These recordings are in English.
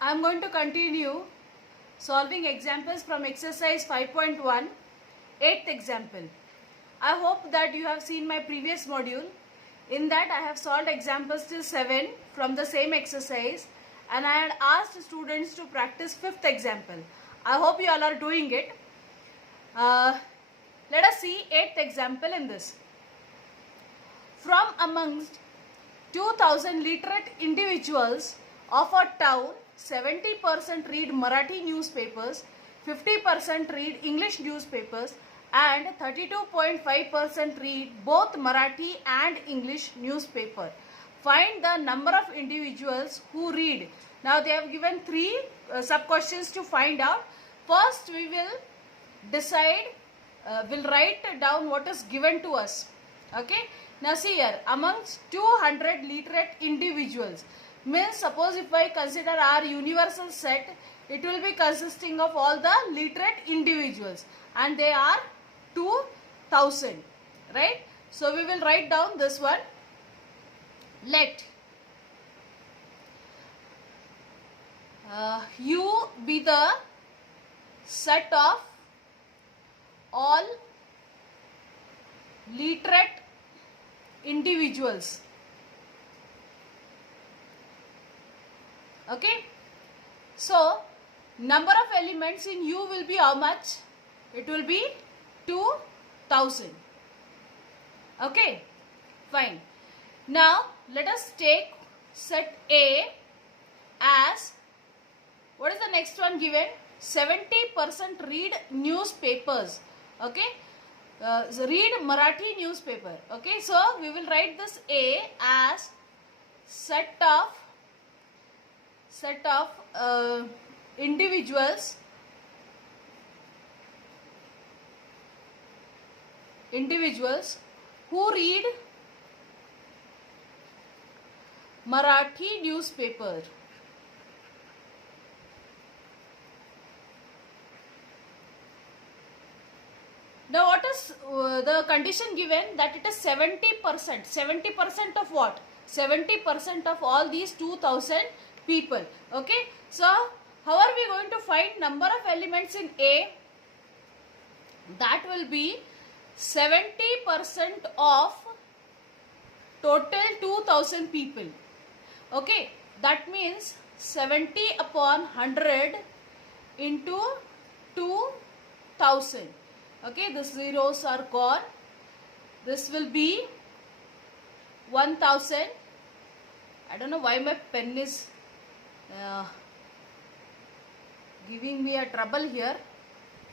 I am going to continue solving examples from exercise 5.1, 8th example. I hope that you have seen my previous module. In that I have solved examples till 7 from the same exercise, and I had asked students to practice 5th example. I hope you all are doing it. Let us see 8th example in this. From amongst 2000 literate individuals of a town, 70% read Marathi newspapers, 50% read English newspapers, and 32.5% read both Marathi and English newspaper. Find the number of individuals who read. Now they have given three sub questions to find out. First we will decide, we'll write down what is given to us. Okay. Now see here, amongst 200 literate individuals, means suppose if I consider our universal set, it will be consisting of all the literate individuals, and they are 2000, right? So we will write down this one. Let U be the set of all literate individuals. Okay. So number of elements in U will be how much? It will be 2000. Okay. Fine. Now let us take set A as, what is the next one given? 70% read newspapers. Okay. So read Marathi newspaper. Okay. So we will write this A as set of individuals who read Marathi newspaper. Now what is the condition given? That it is 70%. 70% of what? 70% of all these 2000 people. Okay. So how are we going to find number of elements in A? That will be 70% of total 2000 people. Okay. That means 70 upon 100 into 2000. Okay. The zeros are gone. This will be 1000. I don't know why my pen is giving me a trouble here.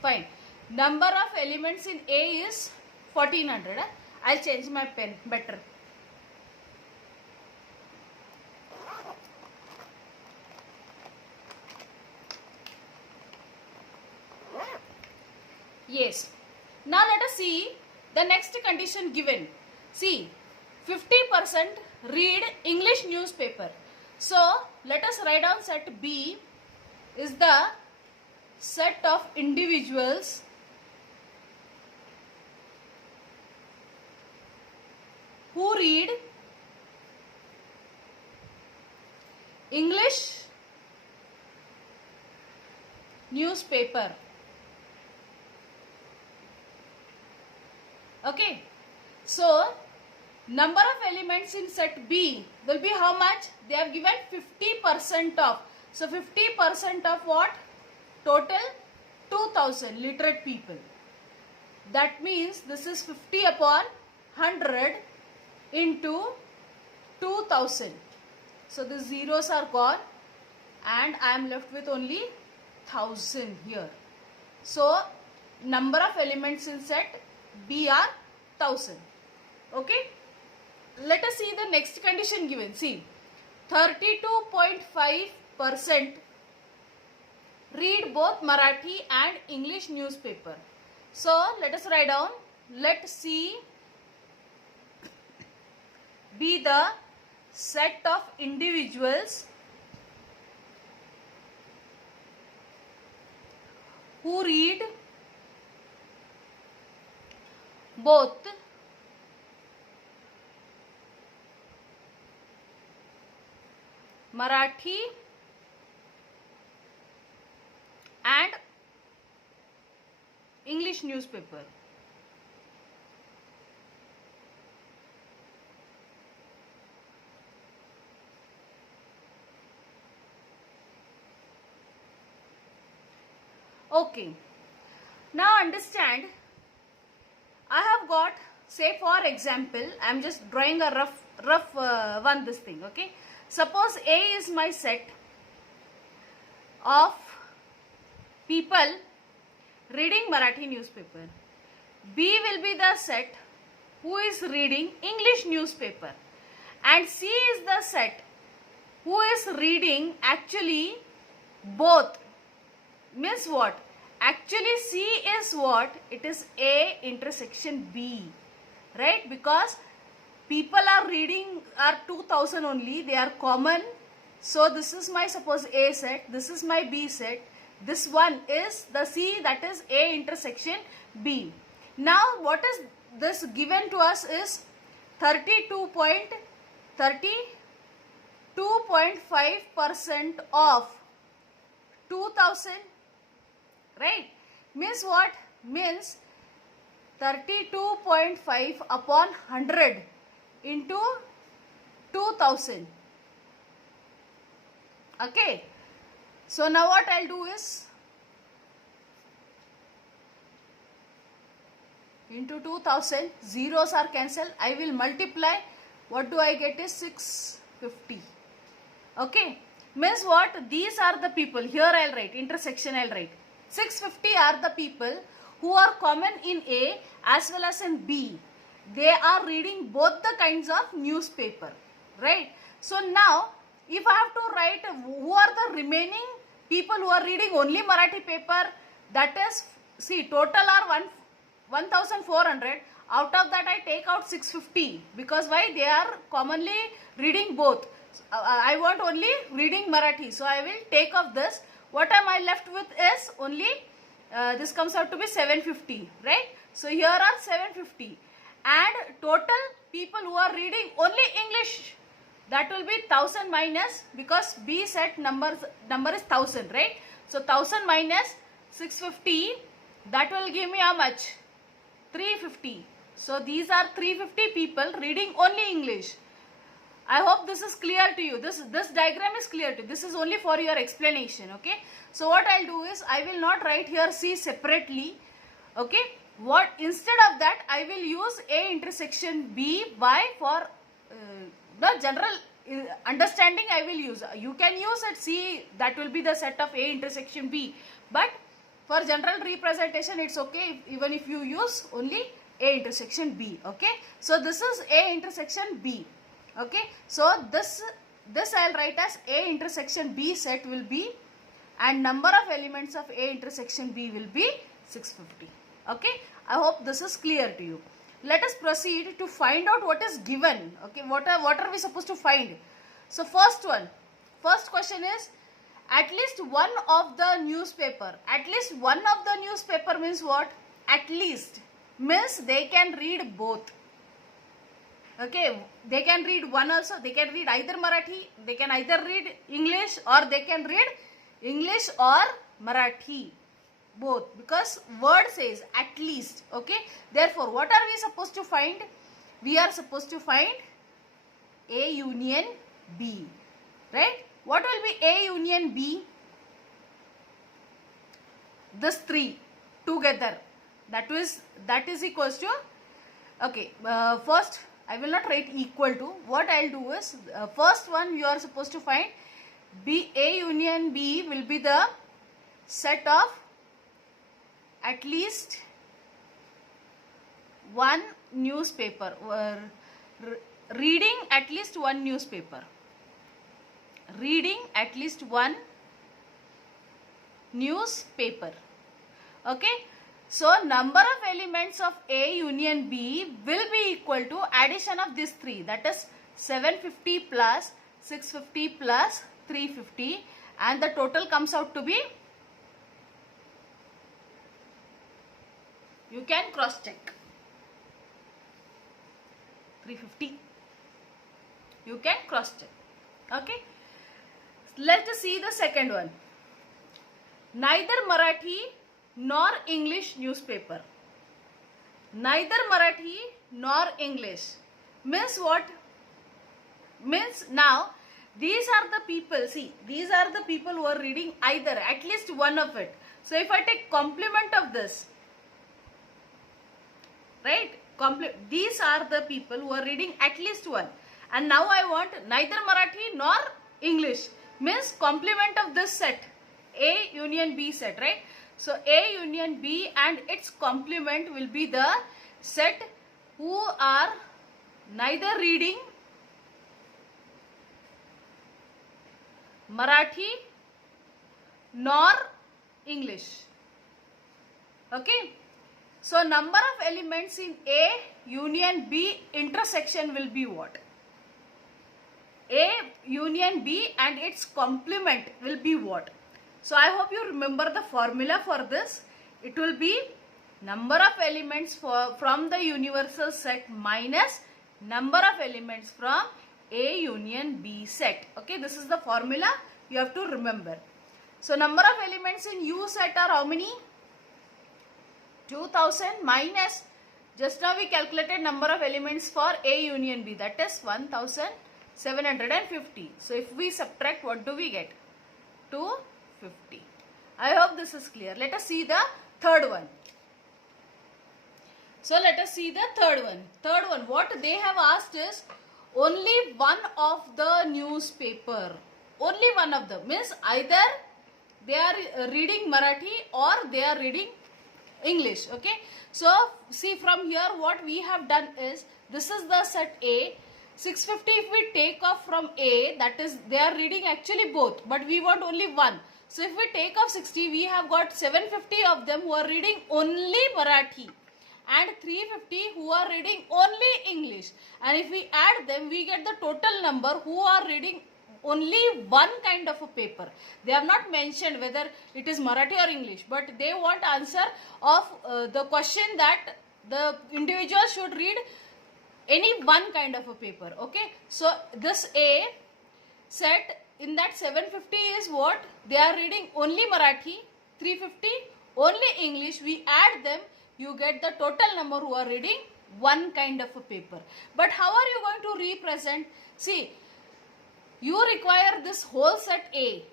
Fine. Number of elements in A is 1400. I'll change my pen better. Yes. Now let us see the next condition given. See, 50% read English newspaper. So let us write down set B is the set of individuals who read English newspaper. Okay. So number of elements in set B will be how much? They have given 50% of. So 50% of what? Total 2000 literate people. That means this is 50 upon 100 into 2000. So the zeros are gone and I am left with only 1000 here. So number of elements in set B are 1000. Okay. Let us see the next condition given. See, 32.5% read both Marathi and English newspaper. So let us write down, let C be the set of individuals who read both Marathi English newspaper. Okay. Now understand, I have got, say for example, I am just drawing a rough one this thing, okay. Suppose A is my set of people reading Marathi newspaper. B will be the set who is reading English newspaper. And C is the set who is reading actually both. Means what? Actually C is what? It is A intersection B. Right? Because people are reading are 2000 only. They are common. So this is my suppose A set. This is my B set. This one is the C, that is A intersection B. Now what is this given to us is 32.5% of 2000. Right? Means what? Means 32.5 upon 100 into 2000. Okay. So now what I'll do is into 2000, zeros are cancelled. I will multiply. What do I get is 650. Okay. Means what? These are the people. Here I'll write. Intersection I'll write. 650 are the people who are common in A as well as in B. They are reading both the kinds of newspaper. Right. So now if I have to write who are the remaining people who are reading only Marathi paper, that is, see, total are 1400. Out of that I take out 650 because why? They are commonly reading both. I want only reading Marathi. So I will take off this. What am I left with is only this comes out to be 750, right? So here are 750 and total people who are reading only English, that will be 1000 minus, because B set number is 1000, right? So 1000 minus 650, that will give me how much? 350. So these are 350 people reading only English. I hope this is clear to you. This diagram is clear to you. This is only for your explanation, okay? So what I'll do is, I will not write here C separately, okay? What instead of that, I will use A intersection B by for the general understanding I will use. You can use it C, that will be the set of A intersection B. But for general representation, it's okay even if you use only A intersection B, okay? So this is A intersection B. Okay, so this I'll write as A intersection B set will be, and number of elements of A intersection B will be 650. Okay, I hope this is clear to you. Let us proceed to find out what is given. Okay, what are we supposed to find? So first question is, at least one of the newspaper. At least one of the newspaper means what? At least means they can read both. Okay, they can read one also. They can read either Marathi, they can either read English, or they can read English or Marathi, both, because word says at least. Okay, therefore what are we supposed to find? We are supposed to find A union B, right? What will be A union B? This three together, that is equals to, okay, first I will not write equal to. What I will do is, first one you are supposed to find B. A union B will be the set of at least one newspaper, reading at least one newspaper, reading at least one newspaper. Okay. So number of elements of A union B will be equal to addition of these three, that is 750 plus 650 plus 350, and the total comes out to be, you can cross check, 350. You can cross check. Okay. Let us see the second one. Neither Marathi nor English newspaper. Neither Marathi nor English. Means what? Means now these are the people, see, these are the people who are reading either, at least one of it. So if I take complement of this, right, these are the people who are reading at least one. And now I want neither Marathi nor English, means complement of this set, A union B set, right? So A union B and its complement will be the set who are neither reading Marathi nor English. Okay. So number of elements in A union B intersection will be what? A union B and its complement will be what? So I hope you remember the formula for this. It will be number of elements from the universal set minus number of elements from A union B set. Okay, this is the formula you have to remember. So number of elements in U set are how many? 2000 minus, just now we calculated number of elements for A union B, that is 1750. So if we subtract, what do we get? 250. I hope this is clear. Let us see the third one. So let us see the third one. Third one, what they have asked is only one of the newspaper. Only one of them, means either they are reading Marathi or they are reading English. Okay, so see from here what we have done is, this is the set A. 650 if we take off from A, that is they are reading actually both, but we want only one. So if we take off 60, we have got 750 of them who are reading only Marathi and 350 who are reading only English. And if we add them, we get the total number who are reading only one kind of a paper. They have not mentioned whether it is Marathi or English, but they want answer of the question that the individual should read any one kind of a paper. Okay, so this A set in that 750 is what? They are reading only Marathi, 350 only English. We add them, you get the total number who are reading one kind of a paper. But how are you going to represent? See, you require this whole set A,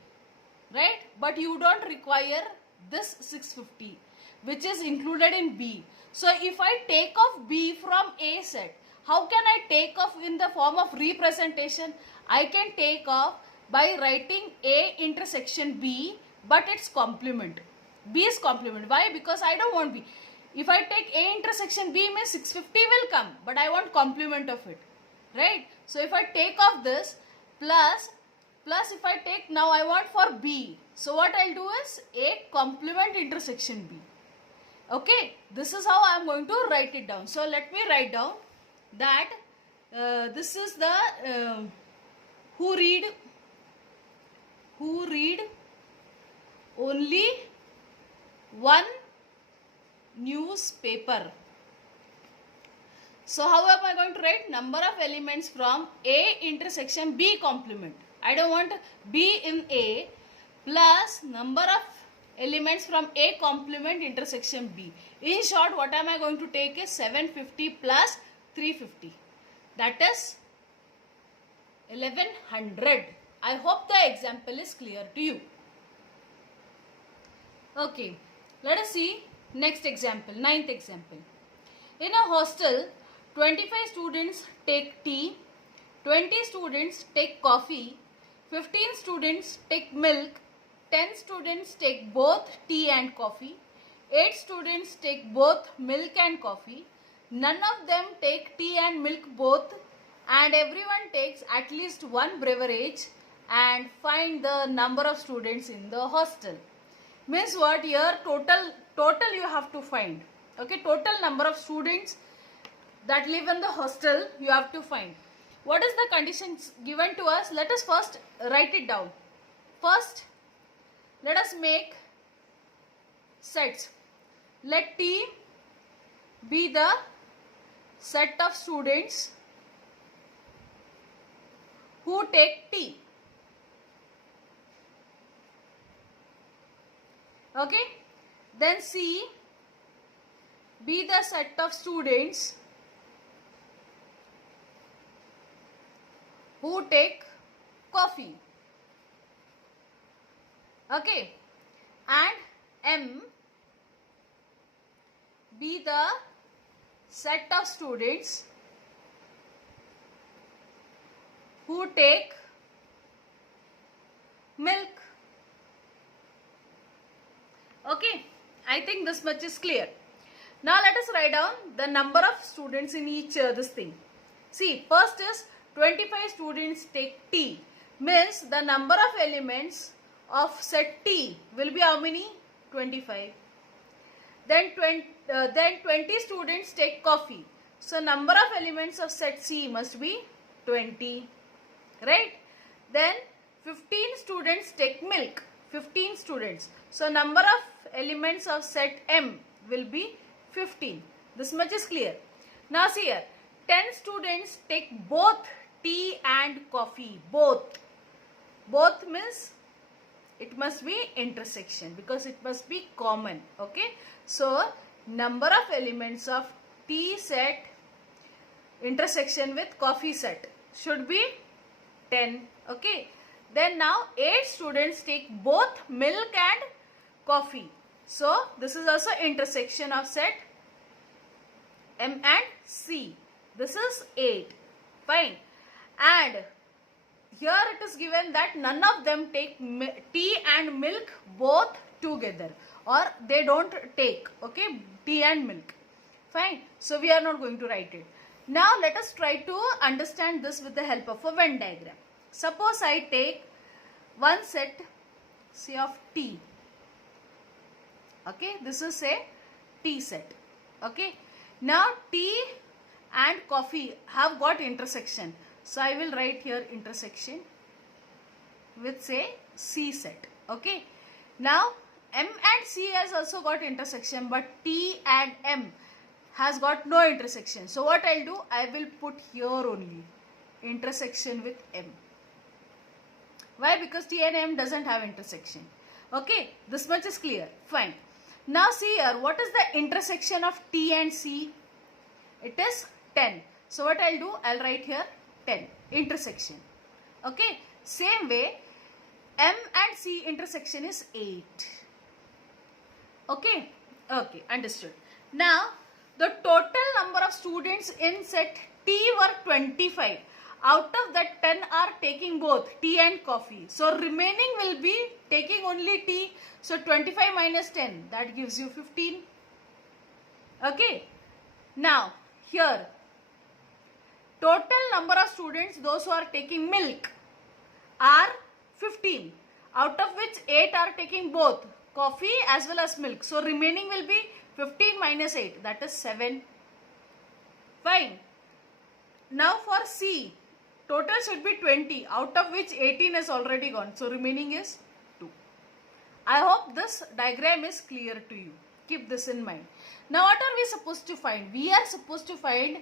right? But you don't require this 650 which is included in B. So if I take off B from A set, how can I take off in the form of representation? I can take off by writing A intersection B, but its complement. B is complement. Why? Because I don't want B. If I take A intersection B, means 650 will come, but I want complement of it, right? So if I take off this plus if I take, now I want for B. So what I'll do is A complement intersection B. Okay, this is how I am going to write it down. So let me write down that this is the who read only one newspaper. So how am I going to write? Number of elements from A intersection B complement. I don't want B in A plus number of elements from A complement intersection B. In short, what am I going to take is 750 plus 350. That is 1100. I hope the example is clear to you. Okay, let us see next example, ninth example. In a hostel, 25 students take tea, 20 students take coffee, 15 students take milk, 10 students take both tea and coffee, 8 students take both milk and coffee, none of them take tea and milk both, and everyone takes at least one beverage, and find the number of students in the hostel. Means what? Here total you have to find. Okay, total number of students that live in the hostel you have to find. What is the conditions given to us? Let us first write it down. First, let us make sets. Let T be the set of students who take tea. Okay, Then C, be the set of students who take coffee. Okay. And M, be the set of students who take milk. Okay, I think this much is clear. Now let us write down the number of students in each this thing. See, first is 25 students take tea. Means the number of elements of set T will be how many? 25. Then 20 students take coffee. So number of elements of set C must be 20. Right? Then 15 students take milk. 15 students. So number of elements of set M will be 15. This much is clear. Now see here. 10 students take both tea and coffee. Both. Both means it must be intersection because it must be common. Okay. So number of elements of tea set intersection with coffee set should be 10. Okay. Then now 8 students take both milk and coffee. So this is also intersection of set M and C. This is 8. Fine. And here it is given that none of them take tea and milk both together, or they don't take, okay, tea and milk. Fine. So we are not going to write it. Now let us try to understand this with the help of a Venn diagram. Suppose I take one set, say, of tea. Okay, this is a tea set. Okay. Now tea and coffee have got intersection. So I will write here intersection with, say, C set. Okay. Now M and C has also got intersection, but T and M has got no intersection. So what I'll do, I will put here only intersection with M. Why? Because T and M doesn't have intersection. Okay. This much is clear. Fine. Now see here, what is the intersection of T and C? It is 10. So what I'll do, I'll write here 10 intersection. Okay. Same way, M and C intersection is 8. Okay. Okay. Understood. Now the total number of students in set T were 25. Out of that, 10 are taking both tea and coffee. So remaining will be taking only tea. So 25 minus 10, that gives you 15. Okay. Now here, total number of students, those who are taking milk, are 15. Out of which 8 are taking both coffee as well as milk. So remaining will be 15 minus 8, that is 7. Fine. Now for C, total should be 20, out of which 18 is already gone. So remaining is 2. I hope this diagram is clear to you. Keep this in mind. Now what are we supposed to find? We are supposed to find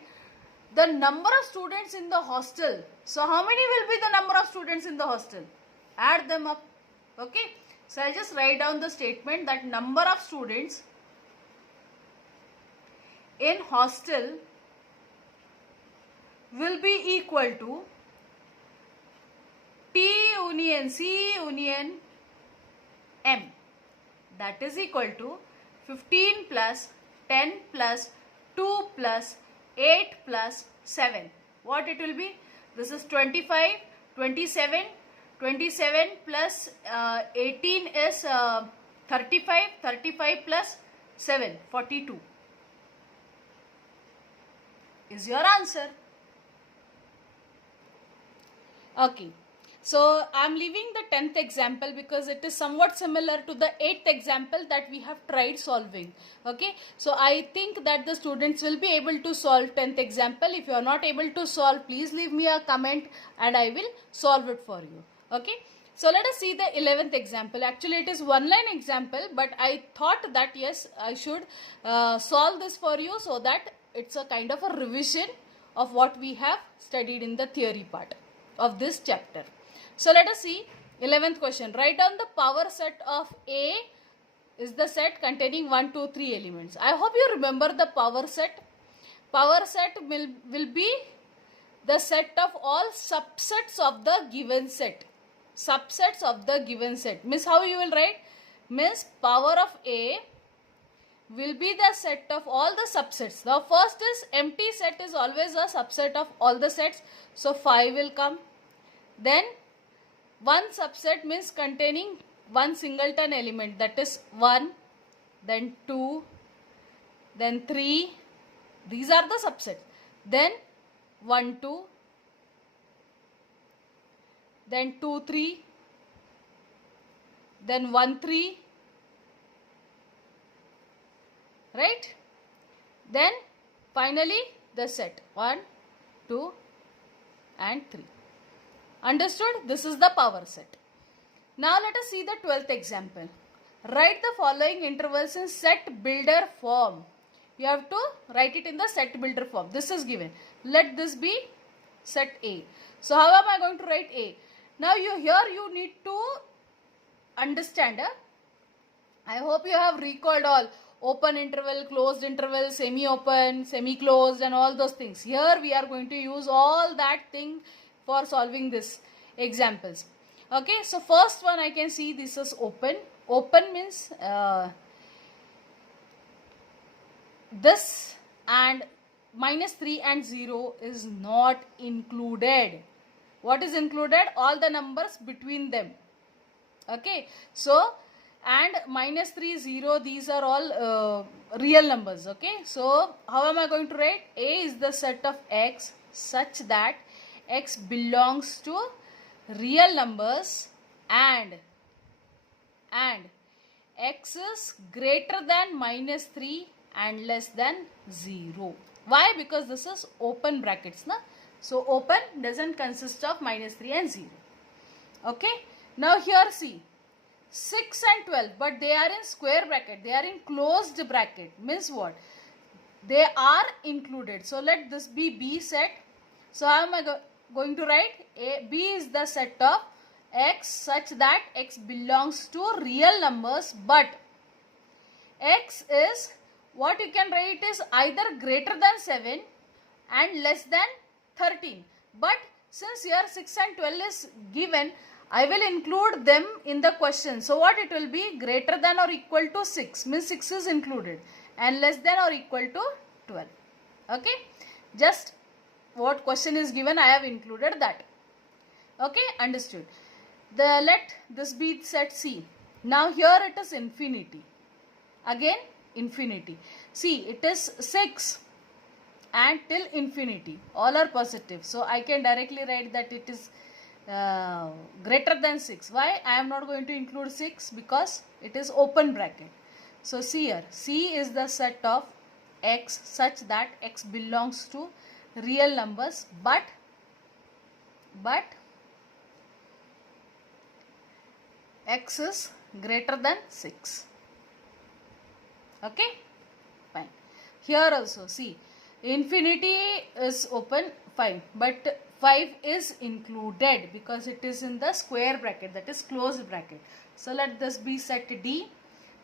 the number of students in the hostel. So how many will be the number of students in the hostel? Add them up. Okay. So I'll just write down the statement that number of students in hostel will be equal to T union C union M. That is equal to 15 plus 10 plus 2 plus 8 plus 7. What it will be? This is 25, 27, 27 plus 18 is 35, 35 plus 7, 42. Is your answer. Okay. So I am leaving the 10th example because it is somewhat similar to the 8th example that we have tried solving. Okay. So I think that the students will be able to solve 10th example. If you are not able to solve, please leave me a comment and I will solve it for you. Okay. So let us see the 11th example. Actually it is one line example, but I thought that yes, I should solve this for you so that it's a kind of a revision of what we have studied in the theory part of this chapter. So let us see 11th question. Write down the power set of A is the set containing 1, 2, 3 elements. I hope you remember the power set. Power set will be the set of all subsets of the given set. Subsets of the given set. Means how you will write? Means power of A will be the set of all the subsets. The first is empty set is always a subset of all the sets. So 5 will come. Then one subset means containing one singleton element, that is 1, then 2, then 3. These are the subsets. Then 1, 2, then 2, 3, then 1, 3, right? Then finally the set 1, 2 and 3. Understood? This is the power set. Now let us see the 12th example. Write the following intervals in set builder form. You have to write it in the set builder form. This is given. Let this be set A. So how am I going to write A? Now you need to understand. I hope you have recalled all open interval, closed interval, semi-open, semi-closed and all those things. Here we are going to use all that thing for solving this examples. Okay, so first one I can see this is open. Open means this and -3 and 0 is not included. What is included? All the numbers between them. Okay, so and -3, 0, these are all real numbers. Okay, so how am I going to write? A is the set of x such that x belongs to real numbers and x is greater than -3 and less than 0. Why? Because this is open brackets, na? So open doesn't consist of -3 and 0. Okay, now here see 6 and 12, but they are in square bracket, they are in closed bracket. Means what? They are included. So let this be B set. So how am I going to write? B is the set of x such that x belongs to real numbers, but x is, what you can write is either greater than 7 and less than 13. But since here 6 and 12 is given, I will include them in the question. So what it will be? Greater than or equal to 6 means 6 is included and less than or equal to 12. Okay, just what question is given, I have included that. Okay, understood. Let this be set C. Now here it is infinity. Again infinity. See, it is 6 and till infinity. All are positive. So I can directly write that it is greater than 6. Why? I am not going to include 6 because it is open bracket. So see here, C is the set of x such that x belongs to real numbers, but x is greater than 6. Okay, fine. Here also see, infinity is open, fine, but 5 is included because it is in the square bracket, that is closed bracket. So let this be set D.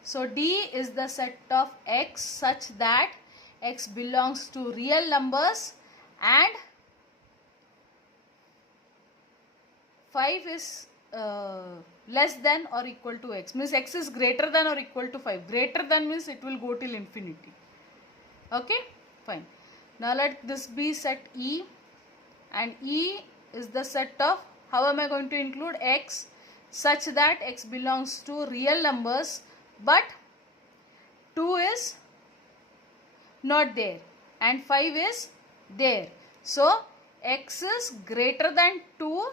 So D is the set of x such that x belongs to real numbers and 5 is less than or equal to x. Means x is greater than or equal to 5. Greater than means it will go till infinity. Okay, fine. Now let this be set E, and E is the set of, how am I going to include? X such that x belongs to real numbers, but 2 is not there and 5 is there. So x is greater than 2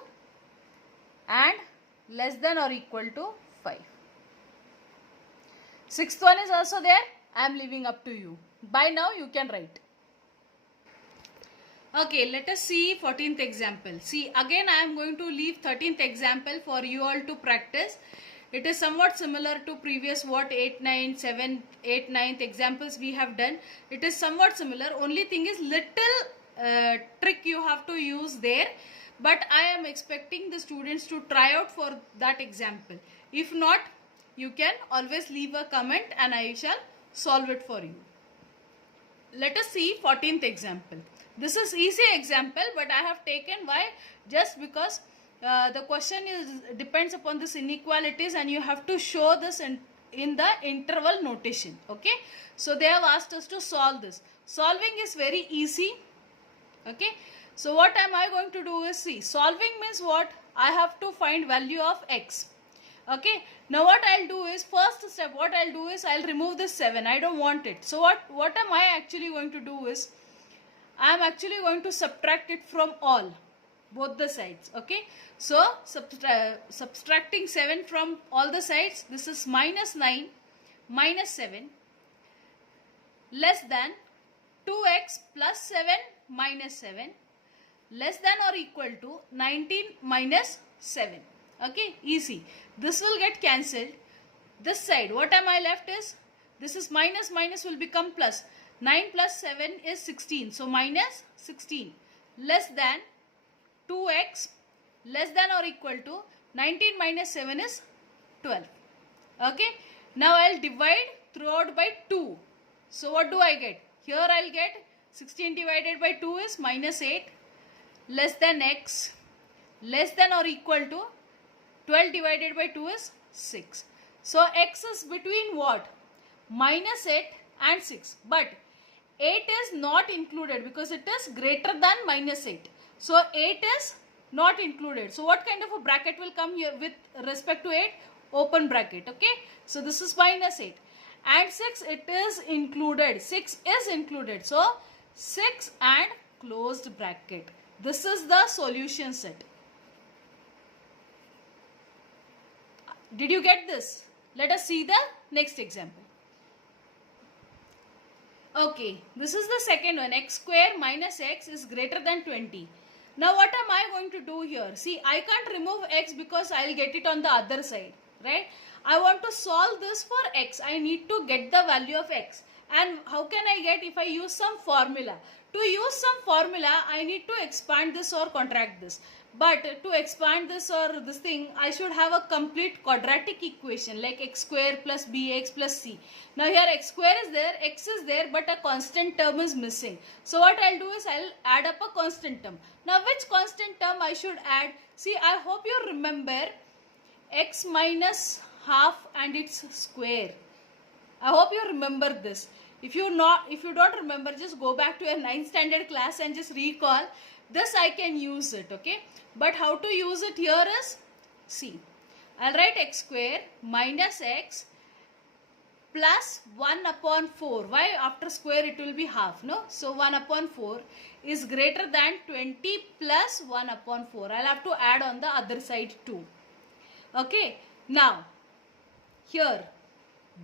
and less than or equal to 5. Sixth one is also there. I am leaving up to you. By now you can write. Okay, let us see 14th example. See, again I am going to leave 13th example for you all to practice. It is somewhat similar to previous what 8, 9, 7, 8, 9th examples we have done. It is somewhat similar. Only thing is little trick you have to use there. But I am expecting the students to try out for that example. If not, you can always leave a comment and I shall solve it for you. Let us see 14th example. This is easy example, but I have taken why? Just because the question depends upon this inequalities and you have to show this in the interval notation. Okay, so they have asked us to solve this. Solving is very easy. Okay, so what am I going to do is, see, solving means what? I have to find value of x. Okay, now what I'll do is, first step what I'll do is I'll remove this 7. I don't want it. So what am I actually going to do is, I am actually going to subtract it from all, both the sides. Okay, so subtracting 7 from all the sides, this is minus 9 minus 7 less than 2x plus 7 minus 7 less than or equal to 19 minus 7. Okay, easy. This will get cancelled. This side, what am I left is, this is minus will become plus. 9 plus 7 is 16. So minus 16 less than 2x less than or equal to 19 minus 7 is 12. Okay, now I'll divide throughout by 2. So what do I get? Here I'll get 16 divided by 2 is minus 8 less than x less than or equal to 12 divided by 2 is 6. So x is between what? Minus 8 and 6. But 8 is not included because it is greater than minus 8. So 8 is not included. So what kind of a bracket will come here with respect to 8? Open bracket. Okay. So this is minus 8. And 6, it is included. 6 is included. So 6 and closed bracket. This is the solution set. Did you get this? Let us see the next example. Okay, this is the second one. X square minus x is greater than 20. Now what am I going to do here? See, I can't remove x because I will get it on the other side, right? I want to solve this for x. I need to get the value of x. And how can I get? If I use some formula. To use some formula, I need to expand this or contract this. But to expand this or this thing, I should have a complete quadratic equation like x square plus bx plus c. Now here x square is there, x is there, but a constant term is missing. So what I'll do is I'll add up a constant term. Now which constant term I should add? See, I hope you remember x minus half and its square. I hope you remember this. If you don't remember, just go back to your 9th standard class and just recall. This I can use it, okay? But how to use it here is, see, I'll write x square minus x plus 1 upon 4. Why? After square it will be half, no? So 1 upon 4 is greater than 20 plus 1 upon 4. I'll have to add on the other side too. Okay? Now, here,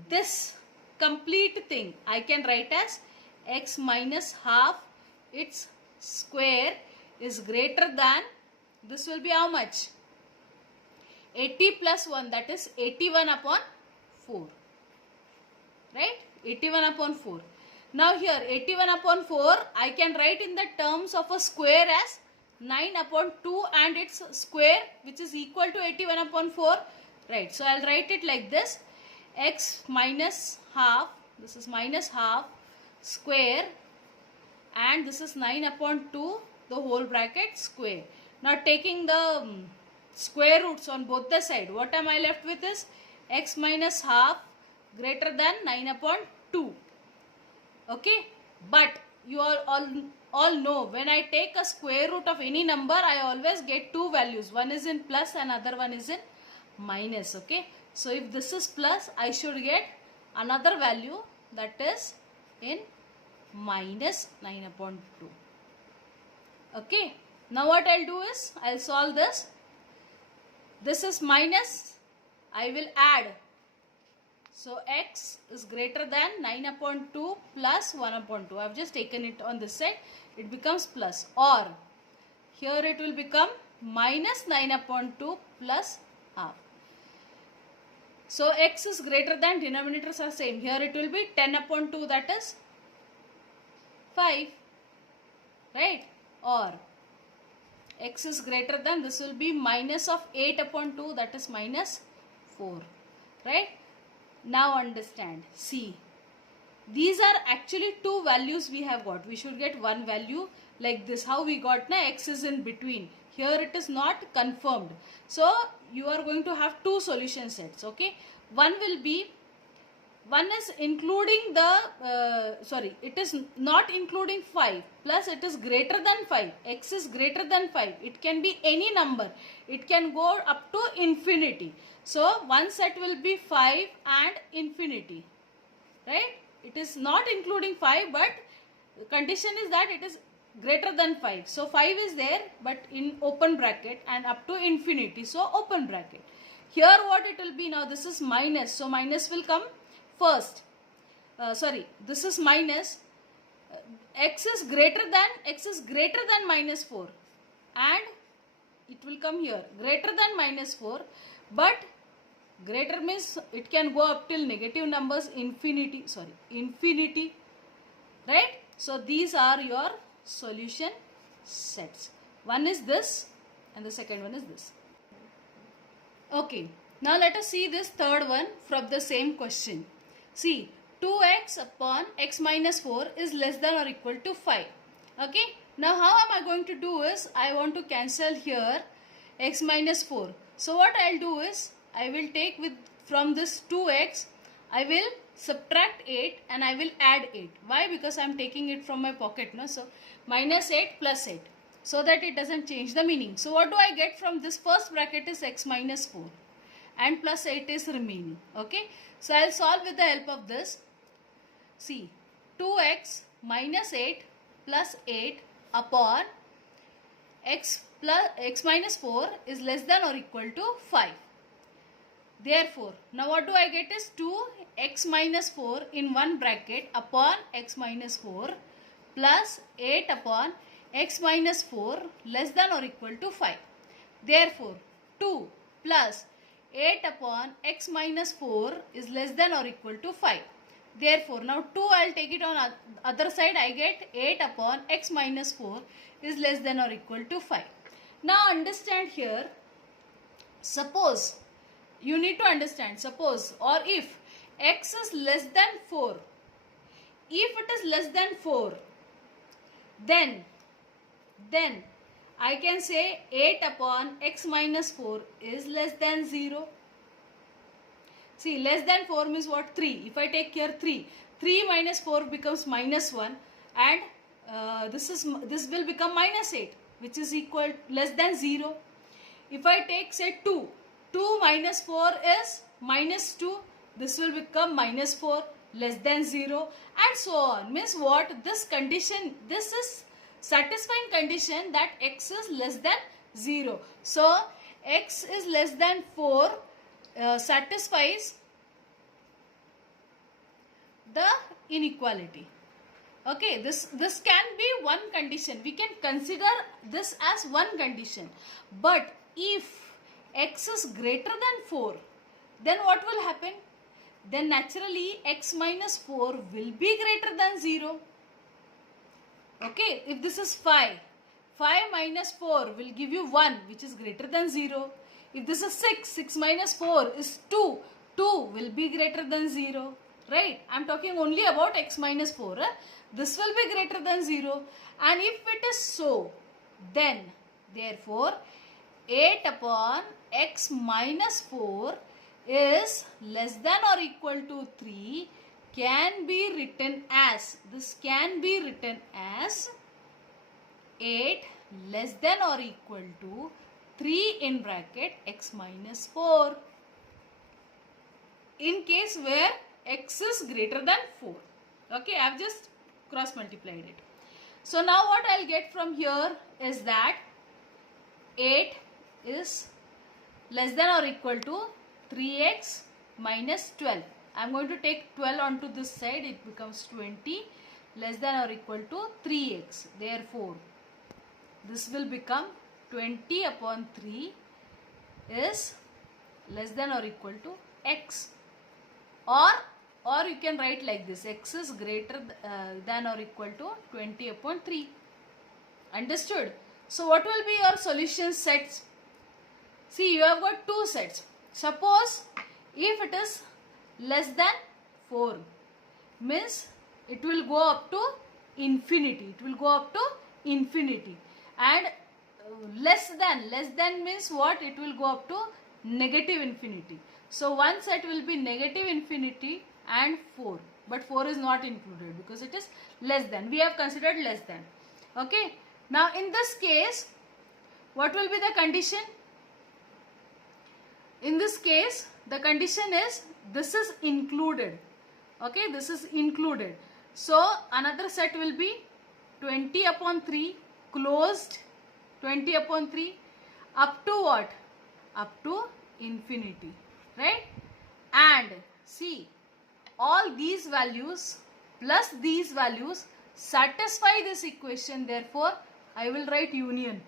this complete thing I can write as x minus half its square is greater than, this will be how much? 80 plus 1, that is 81 upon 4. Right? 81 upon 4. Now here 81 upon 4 I can write in the terms of a square as 9 upon 2 and its square, which is equal to 81 upon 4. Right. So I'll write it like this. X minus half, this is minus half square, and this is 9 upon 2, the whole bracket square. Now taking the square roots on both the side, what am I left with is x minus half greater than 9 upon 2. Okay, but you all know when I take a square root of any number, I always get two values. One is in plus and other one is in minus. Okay, so if this is plus, I should get another value that is in minus 9 upon 2. Okay, now what I'll do is I'll solve this. This is minus, I will add. So x is greater than 9 upon 2 plus 1 upon 2. I have just taken it on this side. It becomes plus, or here it will become minus 9 upon 2 plus half. So x is greater than, denominators are same. Here it will be 10 upon 2, that is 5. Right? Or x is greater than, this will be minus of 8 upon 2, that is minus 4. Right? Now understand. See, these are actually two values we have got. We should get one value like this. How we got? Na, x is in between. Here it is not confirmed. So you are going to have two solution sets. Okay. One is including the, it is not including 5, plus it is greater than 5. X is greater than 5. It can be any number. It can go up to infinity. So one set will be 5 and infinity. Right? It is not including 5, but condition is that it is greater than 5. So 5 is there, but in open bracket, and up to infinity. So open bracket. Here what it will be now, this is minus. So minus will come first. This is minus. X is greater than minus 4. And it will come here. Greater than minus 4. But greater means it can go up till negative numbers, infinity. Right? So these are your solution sets. One is this and the second one is this. Okay. Now let us see this third one from the same question. See, 2x upon x minus 4 is less than or equal to 5. Okay. Now how am I going to do is, I want to cancel here x minus 4. So what I'll do is, I will take from this 2x, I will subtract 8 and I will add 8. Why? Because I am taking it from my pocket. No? So minus 8 plus 8. So that it doesn't change the meaning. So what do I get from this first bracket is x minus 4. And plus 8 is remaining. Okay. So I will solve with the help of this. See, 2x minus 8 plus 8 upon x minus 4 is less than or equal to 5. Therefore, now what do I get is 2x minus 4 in one bracket upon x minus 4 plus 8 upon x minus 4 less than or equal to 5. Therefore, 2 plus 8 upon x minus 4 is less than or equal to 5. Therefore, now 2 I will take it on other side. I get 8 upon x minus 4 is less than or equal to 5. Now understand here, suppose, you need to understand, suppose or if x is less than 4, if it is less than 4, then I can say 8 upon x minus 4 is less than 0. See, less than 4 means what? 3. If I take here 3 minus 4 becomes minus 1, and this will become minus 8, which is equal less than 0. If I take say 2 minus 4 is minus 2, this will become minus 4, less than 0, and so on. Means what? This condition, this is satisfying condition that x is less than 0. So x is less than 4 satisfies the inequality. Okay, this can be one condition. We can consider this as one condition. But if x is greater than 4, then what will happen? Then naturally x minus 4 will be greater than 0. Okay, if this is 5 minus 4 will give you 1, which is greater than 0. If this is 6 minus 4 is 2 will be greater than 0. Right? I am talking only about x minus 4. This will be greater than 0. And if it is so, then therefore 8 upon x minus 4 is less than or equal to 3 can be written as, this can be written as 8 less than or equal to 3 in bracket x minus 4. In case where x is greater than 4. Okay, I have just cross multiplied it. So now what I will get from here is that 8 is less than or equal to 3x minus 12. I am going to take 12 onto this side. It becomes 20 less than or equal to 3x. Therefore, this will become 20 upon 3 is less than or equal to x. Or you can write like this, x is greater than or equal to 20 upon 3. Understood? So what will be your solution sets? See, you have got two sets. Suppose if it is less than 4 means it will go up to infinity. It will go up to infinity. And less than means what? It will go up to negative infinity. So one set will be negative infinity and 4, but 4 is not included because it is less than. We have considered less than. Okay. Now in this case, what will be the condition? In this case, the condition is this is included. Okay, this is included. So another set will be 20 upon 3 closed, 20 upon 3 up to what? Up to infinity, right? And see, all these values plus these values satisfy this equation. Therefore, I will write union.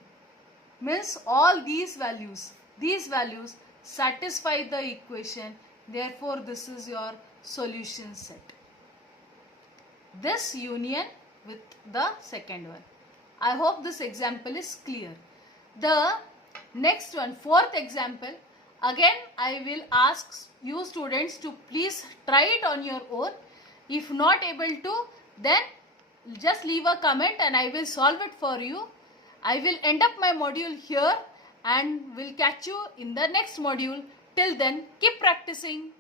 Means all these values satisfy the equation. Therefore, this is your solution set. This union with the second one. I hope this example is clear. The next one, fourth example, again I will ask you students to please try it on your own. If not able to, then just leave a comment and I will solve it for you. I will end up my module here and will catch you in the next module. Till then, keep practicing.